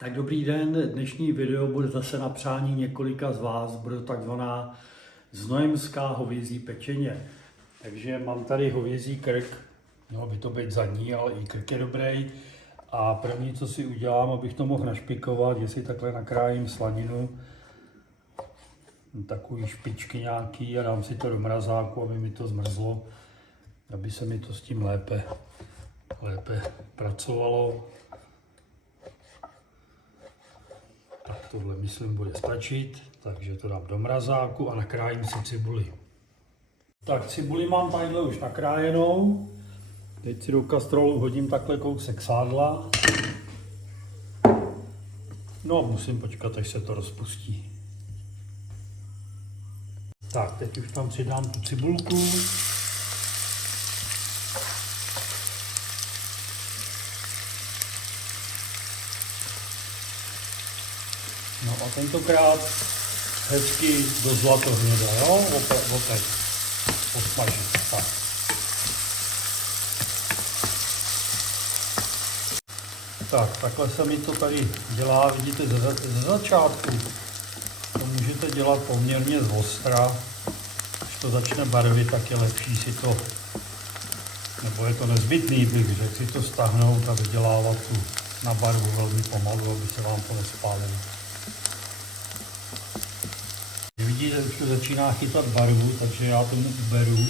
Tak dobrý den, dnešní video bude zase na přání několika z vás, bude to takzvaná znojemská hovězí pečeně. Takže mám tady hovězí krk, mělo by to být zadní, ale i krk je dobrý. A první, co si udělám, abych to mohl našpikovat, je si takhle nakrájím slaninu, takový špičky nějaký a dám si to do mrazáku, aby mi to zmrzlo, aby se mi to s tím lépe pracovalo. Tak tohle myslím bude stačit, takže to dám do mrazáku a nakrájím si cibuli. Tak cibuli mám tadyhle už nakrájenou. Teď si do kastrolu hodím takhle kousek sádla. No a musím počkat, až se to rozpustí. Tak, teď už tam přidám tu cibulku. No a tentokrát hezky do zlatohněda, jo? Opět posmažit. Tak. Tak, takhle se mi to tady dělá, vidíte, ze začátku. To můžete dělat poměrně zostra. Když to začne barvit, tak je lepší si to, nebo je to nezbytný, bych řekl, si to stáhnout a vydělávat tu na barvu velmi pomalu, aby se vám to nespálilo. Vidíte, už to začíná chytat barvu, takže já tomu uberu,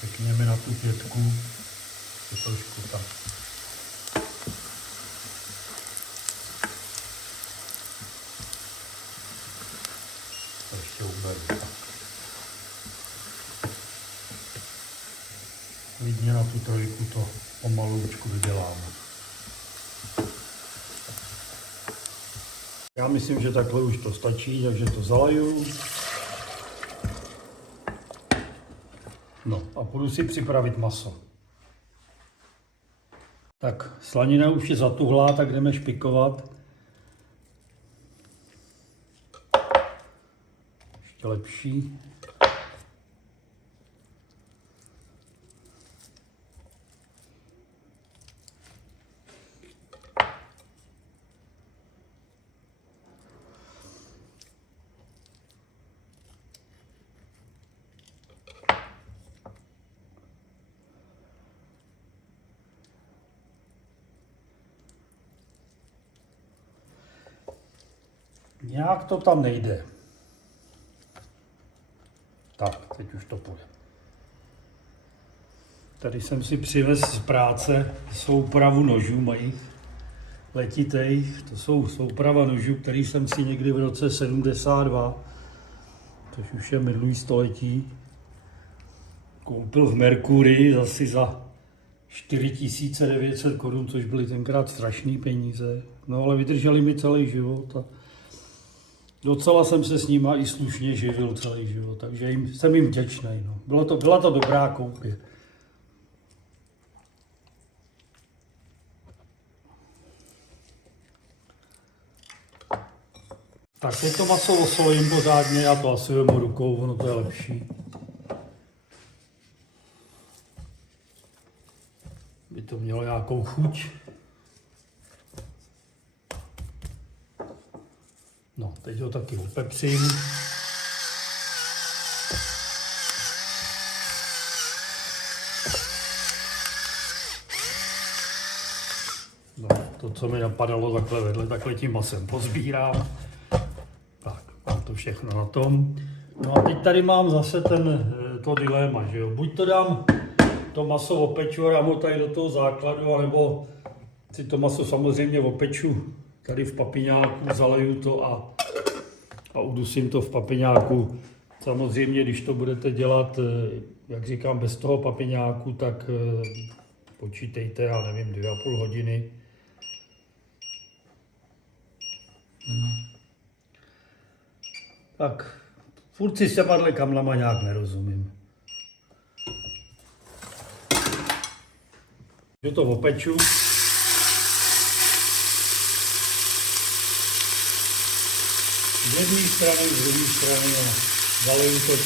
řekněme na tu pětku, to trošku tak. To ještě uberu tak. Klidně na tu trojku to pomaloučku vyděláme. Já myslím, že takhle už to stačí, takže to zaliju. No a půjdu si připravit maso. Tak slanina už je zatuhlá, tak jdeme špikovat. Ještě lepší. Nějak to tam nejde. Tak, teď už to půjde. Tady jsem si přivez z práce soupravu nožů, mají letitej. To jsou souprava nožů, který jsem si někdy v roce 72, což už je minulý století, koupil v Mercury asi za 4900 korun, což byly tenkrát strašný peníze. No ale vydrželi mi celý život a docela jsem se s nima i slušně živil celý život, takže jsem jim vděčný. No. Byla to dobrá koupě. Tak teď to maso osolím pořádně, já to asi vemu rukou, ono to je lepší. By to mělo nějakou chuť. No, teď ho taky opepřím. No, to, co mi napadalo takhle vedle, takhle tím masem pozbírám. Tak, mám to všechno na tom. No a teď tady mám zase to dilema, že jo. Buď to dám, to maso opeču a dám ho tady do toho základu, anebo si to maso samozřejmě opeču tady v papiňáku, zaleju to a udusím to v papiňáku. Samozřejmě, když to budete dělat, jak říkám, bez toho papiňáku, tak počítejte, já nevím, 2,5 hodiny. Tak, furt si s těma kamlama nějak nerozumím. Že to opeču. Z jedné strany, z druhé strany a zaliju to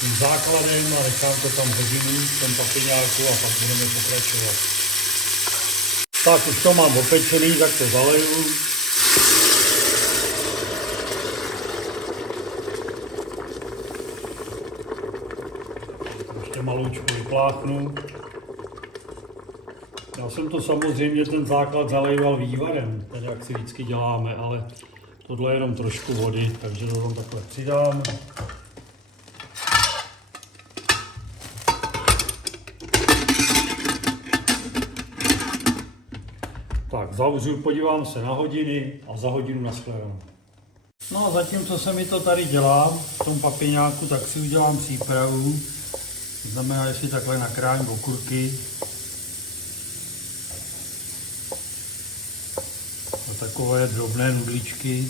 tím základem a nechám to tam hodinu v tom papiňáku a pak budeme pokračovat. Tak už to mám opečený, tak to zaleju. Ještě maloučku vypláchnu. Já jsem to samozřejmě ten základ zalejval vývarem, tak jak si vždycky děláme, ale tohle je jenom trošku vody, takže to tam takhle přidám. Tak zavřu, podívám se na hodiny a za hodinu nashledanou. No a zatímco se mi to tady dělá v tom papiňáku, tak si udělám přípravu. To znamená, že si takhle nakrájím okurky. A takové drobné nudličky.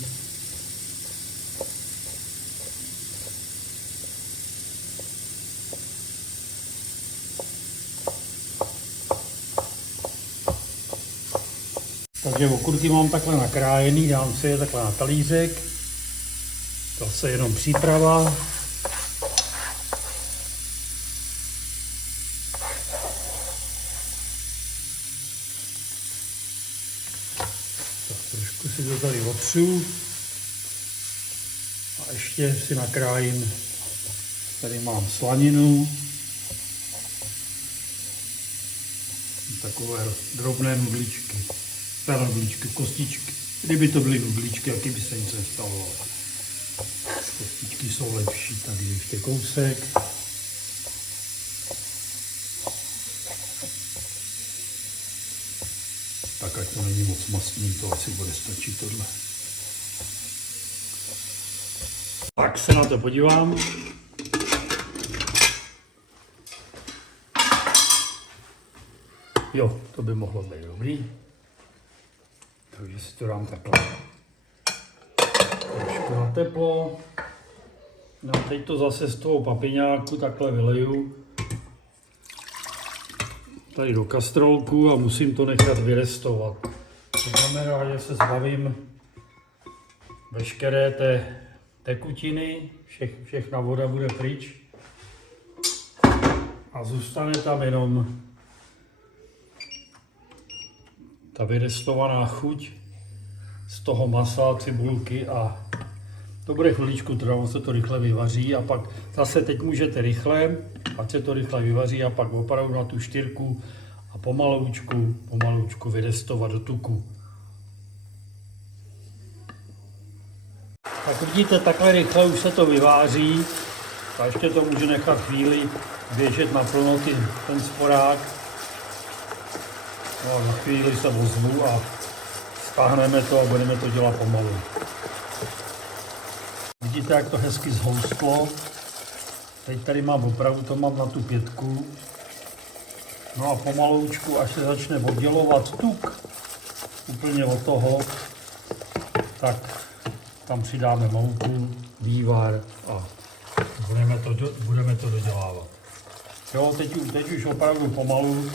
Takže okurky mám takhle nakrájený, dám si je takhle na talířek. Zase jenom příprava. Tak trošku si to tady otřu. A ještě si nakrájím, tady mám slaninu. Takové drobné nudličky. Nudličky, kostičky. Kdyby to byly nudličky, jaký by se nic nestalo. Kostičky jsou lepší, tady ještě kousek. Tak ať to není moc mastný, to asi bude stačit tohle. Tak se na to podívám. Jo, to by mohlo být dobrý. Takže si to dám takhle trošku na teplo. No a teď to zase z toho papiňáku takhle vyleju tady do kastrolku a musím to nechat vyrestovat. To znamená, že se zbavím veškeré té tekutiny, všechna voda bude pryč a zůstane tam jenom ta vyrestovaná chuť z toho masa, cibulky a to bude chviličku trvat, se to rychle vyvaří a pak zase teď můžete rychle, ať se to rychle vyvaří a pak opravdu na tu štyrku a pomaloučku vyrestovat do tuku. Tak vidíte, takhle rychle už se to vyváří a ještě to může nechat chvíli běžet naplno ten sporák. No a na chvíli se ozvu a stáhneme to a budeme to dělat pomalu. Vidíte, jak to hezky zhoustlo. Teď tady mám opravdu, to mám na tu 5. No a pomaloučku, až se začne oddělovat tuk úplně od toho, tak tam přidáme mouku, vývar a budeme to dodělávat. Jo, teď už opravdu pomalu,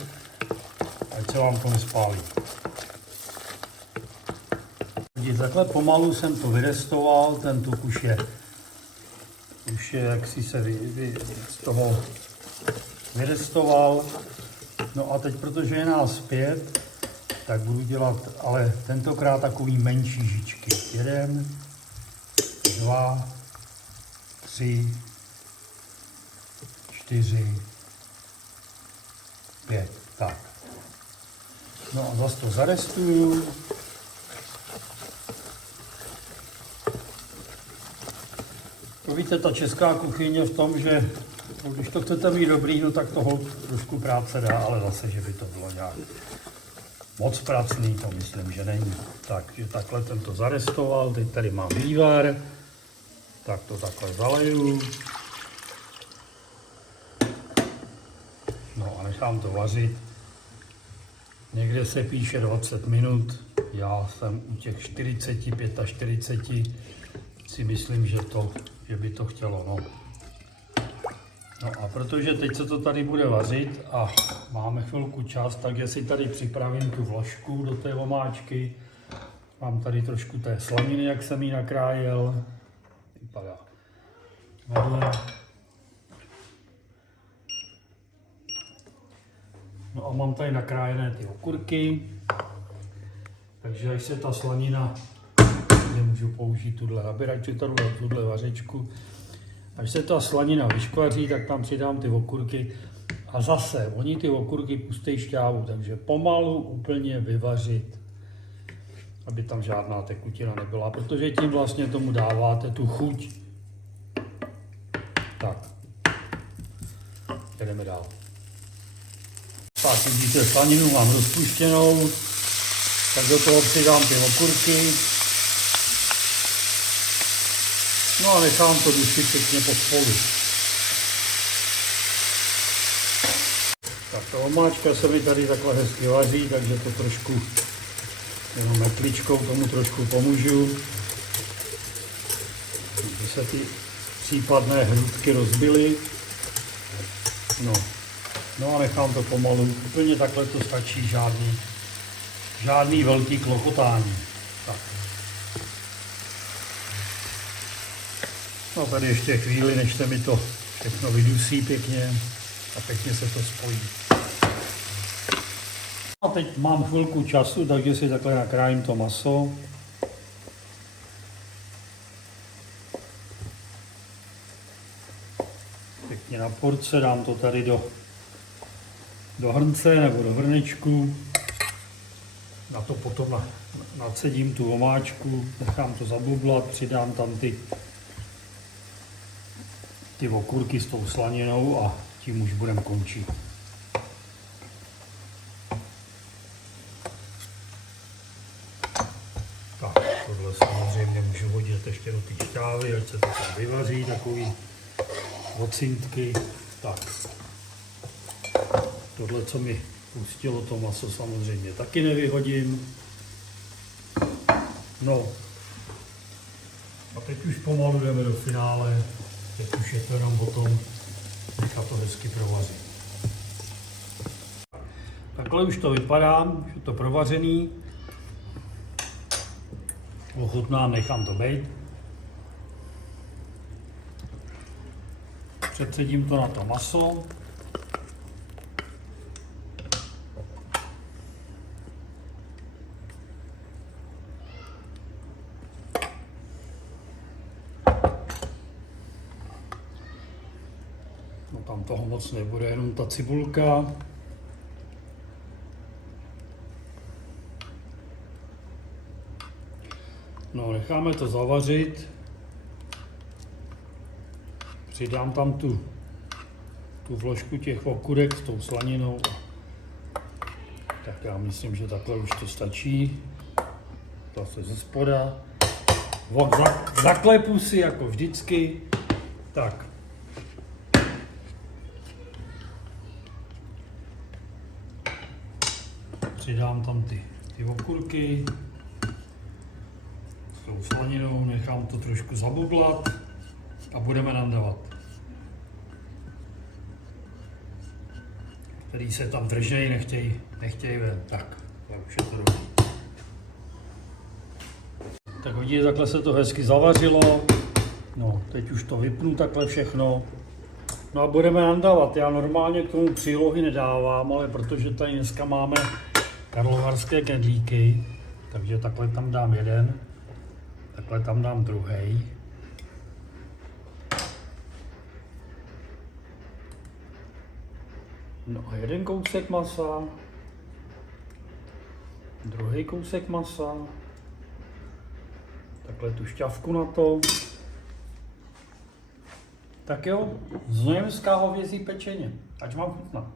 ať se vám to nespálí. Takhle pomalu jsem to vyrestoval, ten tuk už je jaksi se z toho vyrestoval. No a teď, protože je nás 5, tak budu dělat ale tentokrát takový menší žičky. 1, 2, 3, 4, 5. Tak. No a zase to zarestuju. To víte, ta česká kuchyně v tom, že když to chcete mít dobrý, no tak toho trošku práce dá, ale zase, že by to bylo nějak moc pracný, to myslím, že není. Takže takhle jsem to zarestoval, teď tady mám vývar, tak to takhle zaleju. No a nechám to vařit. Někde se píše 20 minut, já jsem u těch 40, 45 si myslím, že by to chtělo, no. No a protože teď se to tady bude vařit a máme chvilku čas, tak si tady připravím tu vložku do té omáčky. Mám tady trošku té slaniny, jak jsem ji nakrájel. Vypadá vedle. No a mám tady nakrájené ty okurky, takže až se ta slanina, nemůžu použít tuhle nabíračku, tuhle vařečku, až se ta slanina vyškvaří, tak tam přidám ty okurky a zase, oni ty okurky pustí šťávu, takže pomalu úplně vyvařit, aby tam žádná tekutina nebyla, protože tím vlastně tomu dáváte tu chuť. Tak, jdeme dál. Tak, vidíte, slaninu mám rozpuštěnou, tak do toho přidám ty okurky. No a nechám to dusit pěkně pospolu. Tak ta omáčka se mi tady takhle hezky vaří, takže to trošku jenom metličkou tomu trošku pomůžu. Aby se ty případné hrudky rozbily. No a nechám to pomalu. Úplně takhle to stačí, žádný velký klokotání. Tak. No tady ještě chvíli, než se mi to všechno vydusí pěkně a pěkně se to spojí. A teď mám chvilku času, takže si takhle nakrájím to maso. Pěkně na porce, dám to tady do hrnce nebo do hrnečku. Na to potom nacedím tu omáčku, nechám to zabublat, přidám tam ty okurky s tou slaninou a tím už budeme končit. Tak, tohle samozřejmě můžu hodit ještě do té šťávy, ať se to tam vyvaří, takový ocintky. Tak, tohle, co mi pustilo to maso, samozřejmě taky nevyhodím. No, a teď už pomalu jdeme do finále. Teď už je to jenom o tom nechat to hezky provařit. Takhle už to vypadá, už je to provařený. Ochutnám, nechám to být. Předsedím to na to maso. No tam toho moc nebude, jenom ta cibulka. No, necháme to zavařit. Přidám tam tu vložku těch okurek s tou slaninou. Tak já myslím, že takhle už to stačí. Zase ze spoda. Zaklepu si jako vždycky. Tak. Přidám tam ty okurky s tou slaninou, nechám to trošku zabublat a budeme nandávat. Který se tam držej, nechtějí ven. Tak už je to dobrý. Tak vidíte, takhle se to hezky zavařilo. No, teď už to vypnu takhle všechno. No a budeme nandávat. Já normálně k tomu přílohy nedávám, ale protože tady dneska máme karlovarské knedlíky, takže takhle tam dám jeden, takhle tam dám druhý. No a jeden kousek masa, druhý kousek masa, takhle tu šťavku na to. Tak jo, znojemská hovězí pečeně, ať vám chutná.